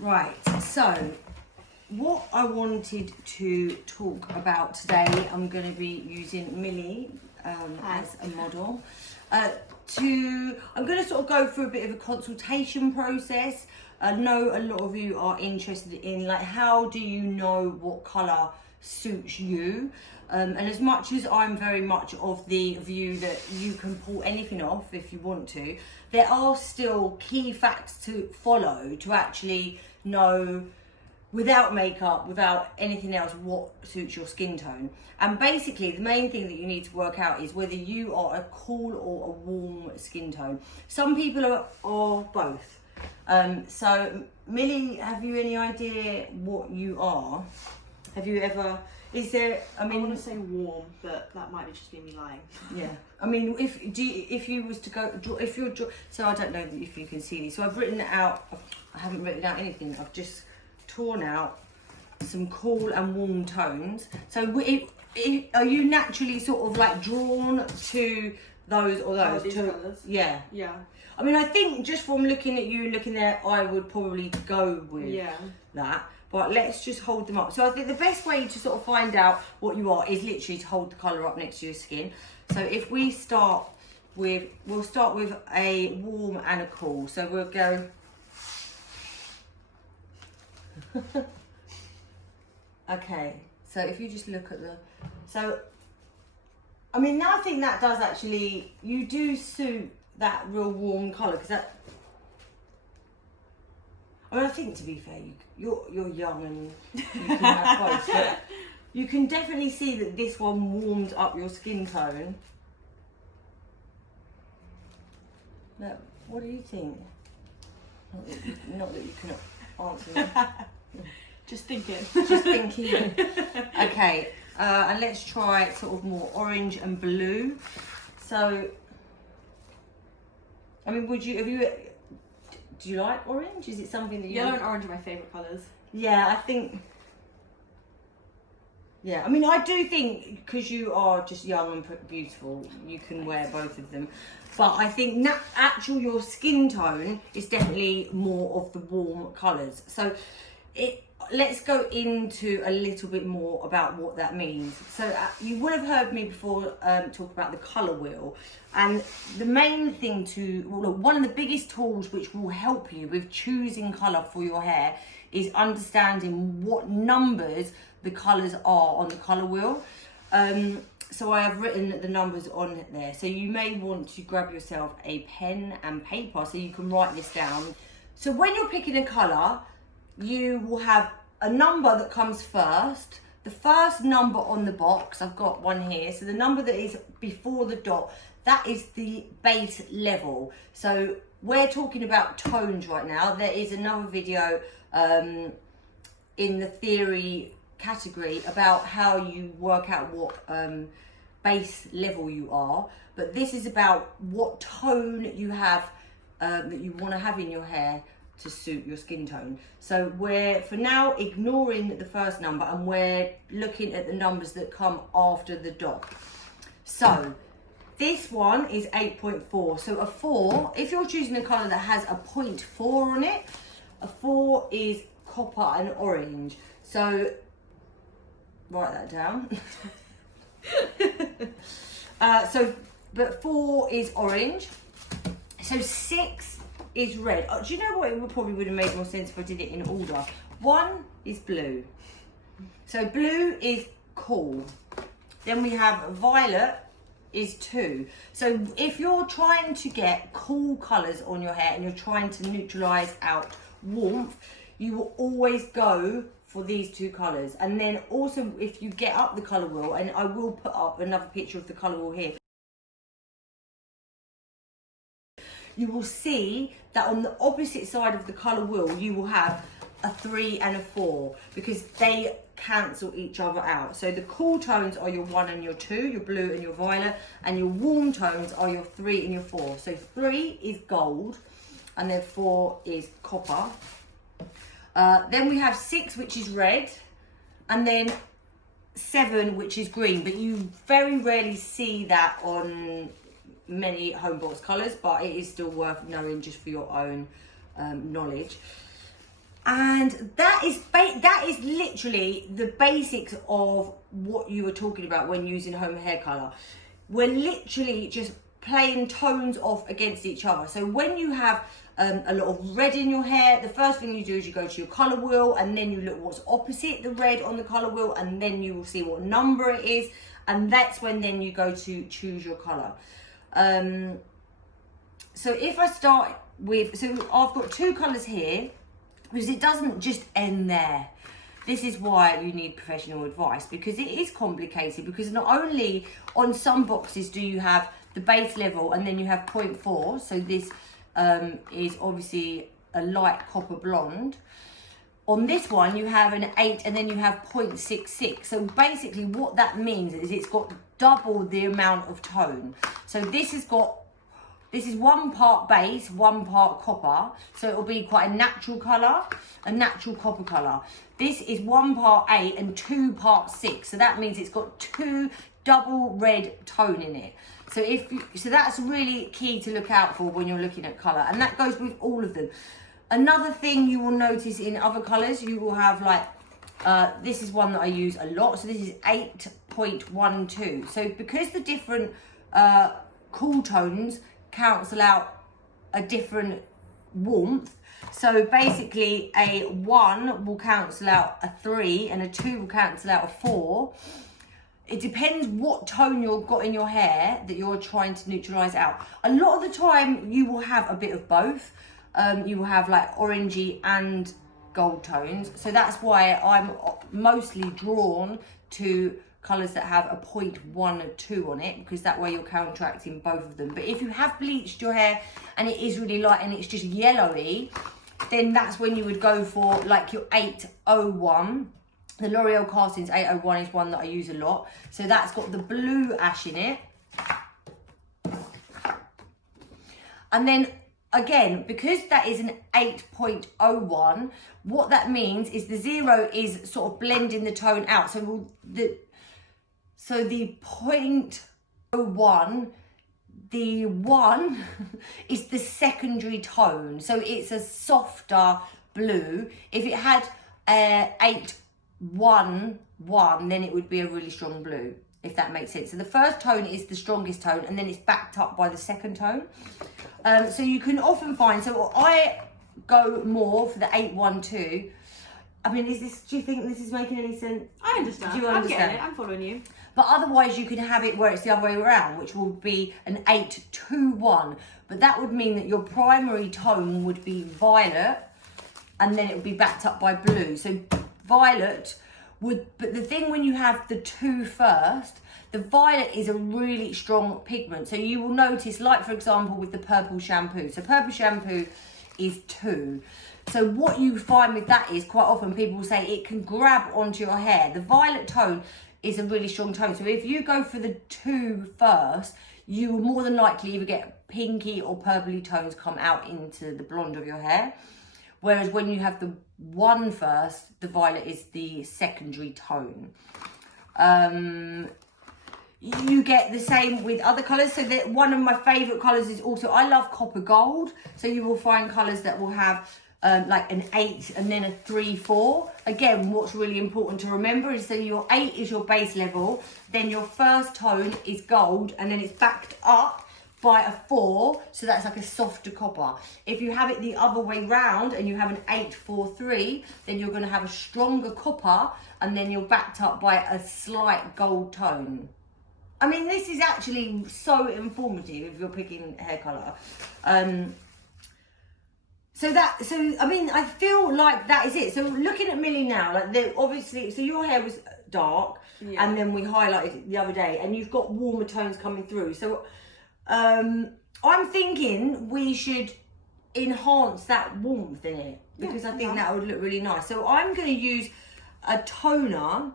Right, so what I wanted to talk about today, I'm going to be using Millie as a model. I'm going to sort of go through a bit of a consultation process. I know a lot of you are interested in like how do you know what colour suits you, and as much as I'm very much of the view that you can pull anything off if you want to, there are still key facts to follow to actually know without makeup, without anything else, what suits your skin tone. And basically the main thing that you need to work out is whether you are a cool or a warm skin tone. Some people are both. So Millie, have you any idea what you are? Have you ever, is there, I want to say warm, but that might just be me lying. Yeah, I mean, if you was to go, so I don't know if you can see these. So I've written out, I haven't written out anything. I've just torn out some cool and warm tones. So are you naturally sort of like drawn to those or those? These colours? Yeah. Yeah. I mean, I think just from looking at you, looking there, I would probably go with that. But let's just hold them up. So I think the best way to sort of find out what you are is literally to hold the colour up next to your skin. So if we start with, we'll start with a warm and a cool. So we'll go. Okay, so if you just look at the, so, I mean, I think that does actually, you do suit that real warm colour, because that, I mean, I think to be fair, you're young and you can have both, but you can definitely see that this one warmed up your skin tone. Now, what do you think? Not that you can answer me. Just thinking. Just thinking. Okay, and let's try sort of more orange and blue. So, I mean, do you like orange? Is it something that you... Yellow and orange are my favourite colours. Yeah, I think... Yeah, I mean, I do think because you are just young and beautiful, you can wear both of them. But I think your skin tone is definitely more of the warm colours. So let's go into a little bit more about what that means. So you would have heard me before talk about the colour wheel. And the main thing one of the biggest tools which will help you with choosing colour for your hair is understanding what numbers the colours are on the colour wheel. So I have written the numbers on there. So you may want to grab yourself a pen and paper so you can write this down. So when you're picking a colour, you will have a number that comes first. The first number on the box, I've got one here. So the number that is before the dot, that is the base level. So we're talking about tones right now. There is another video in the theory category about how you work out what base level you are, but this is about what tone you have that you want to have in your hair to suit your skin tone. So we're for now ignoring the first number and we're looking at the numbers that come after the dot. So this one is 8.4. So a 4, if you're choosing a colour that has a 0.4 on it, a 4 is copper and orange. So write that down. But 4 is orange. So 6 is red. Do you know what? It probably would have made more sense if I did it in order. 1 is blue. So blue is cool. Then we have violet is 2. So if you're trying to get cool colours on your hair and you're trying to neutralise out warmth, you will always go for these 2 colours. And then also if you get up the colour wheel, and I will put up another picture of the colour wheel here, you will see that on the opposite side of the colour wheel you will have a 3 and a 4 because they cancel each other out. So the cool tones are your 1 and your 2, your blue and your violet, and your warm tones are your 3 and your 4. So 3 is gold and then 4 is copper. Then we have 6, which is red, and then 7, which is green, but you very rarely see that on many home box colours, but it is still worth knowing just for your own knowledge. And that is literally the basics of what you were talking about when using home hair colour. We're literally just playing tones off against each other. So when you have a lot of red in your hair, the first thing you do is you go to your colour wheel, and then you look what's opposite the red on the colour wheel, and then you will see what number it is, and that's when then you go to choose your colour. So if I start with, so I've got two colours here, because it doesn't just end there. This is why you need professional advice, because it is complicated, because not only on some boxes do you have the base level and then you have 0.4, so this is obviously a light copper blonde. On this one you have an 8 and then you have 0.66. So basically what that means is it's got double the amount of tone. So this is 1 part base, 1 part copper. So it'll be quite a natural colour, a natural copper colour. This is 1 part 8 and 2 part 6. So that means it's got 2 double red tone in it. So that's really key to look out for when you're looking at colour, and that goes with all of them. Another thing you will notice in other colours, you will have like, this is one that I use a lot. So this is 8.12. So because the different cool tones cancel out a different warmth, so basically a 1 will cancel out a 3 and a 2 will cancel out a 4. It depends what tone you've got in your hair that you're trying to neutralise out. A lot of the time you will have a bit of both. You will have like orangey and gold tones. So that's why I'm mostly drawn to colours that have a 0.1 or 2 on it, because that way you're counteracting both of them. But if you have bleached your hair and it is really light and it's just yellowy, then that's when you would go for like your 801. The L'Oreal Castings 801 is one that I use a lot. So that's got the blue ash in it. And then again, because that is an 8.01, what that means is the 0 is sort of blending the tone out. So the 0.01, the 1 is the secondary tone. So it's a softer blue. If it had 811, then it would be a really strong blue, if that makes sense. So the first tone is the strongest tone, and then it's backed up by the second tone. So you can often find, so I go more for the 812. I mean, do you think this is making any sense? I understand. Do you understand? I'm getting it. I'm following you. But otherwise you can have it where it's the other way around, which will be an 821. But that would mean that your primary tone would be violet, and then it would be backed up by blue. So violet would, but the thing when you have the 2 first, the violet is a really strong pigment. So you will notice, like for example with the purple shampoo. So purple shampoo is 2. So what you find with that is quite often people will say it can grab onto your hair. The violet tone is a really strong tone. So if you go for the 2 first, you will more than likely either get pinky or purpley tones come out into the blonde of your hair. Whereas when you have the 1 first, the violet is the secondary tone. You get the same with other colours. So that one of my favourite colours is also, I love copper gold. So you will find colours that will have like an 8 and then a 3, 4. Again, what's really important to remember is that your 8 is your base level, then your first tone is gold, and then it's backed up by a 4, so that's like a softer copper. If you have it the other way round and you have an 843, then you're going to have a stronger copper, and then you're backed up by a slight gold tone. I mean, this is actually so informative if you're picking hair colour. So I mean, I feel like that is it. So looking at Millie now, like obviously, so your hair was dark, yeah, and then we highlighted it the other day, and you've got warmer tones coming through. So I'm thinking we should enhance that warmth in it, because I think that would look really nice. So I'm going to use a toner.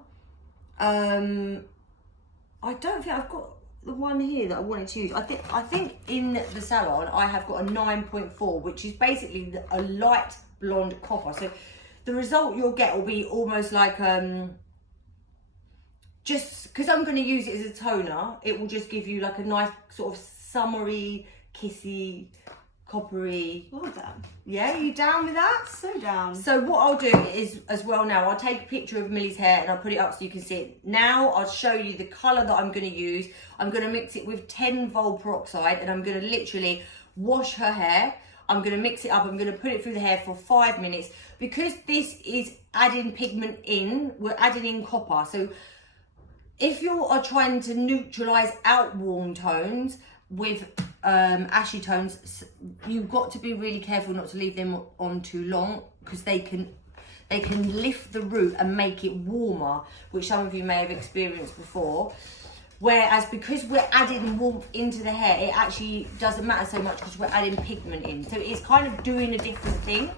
I don't think I've got the one here that I wanted to use. I think in the salon I have got a 9.4, which is basically a light blonde copper. So the result you'll get will be almost like just because I'm going to use it as a toner, it will just give you like a nice sort of summery, kissy coppery. Love that. Yeah, you down with that? So down. So what I'll do is, as well now, I'll take a picture of Millie's hair and I'll put it up so you can see it. Now I'll show you the colour that I'm going to use. I'm going to mix it with 10 vol peroxide and I'm going to literally wash her hair. I'm going to mix it up. I'm going to put it through the hair for 5 minutes. Because this is adding pigment in, we're adding in copper. So if you are trying to neutralise out warm tones with ashy tones, you've got to be really careful not to leave them on too long, because they can lift the root and make it warmer, which some of you may have experienced before. Whereas because we're adding warmth into the hair, it actually doesn't matter so much because we're adding pigment in. So it's kind of doing a different thing.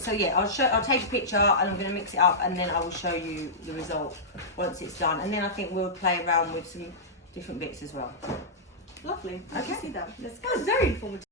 So yeah, I'll take a picture and I'm going to mix it up and then I will show you the result once it's done. And then I think we'll play around with some different bits as well. Lovely. I Okay. can see that. Let's That was very informative.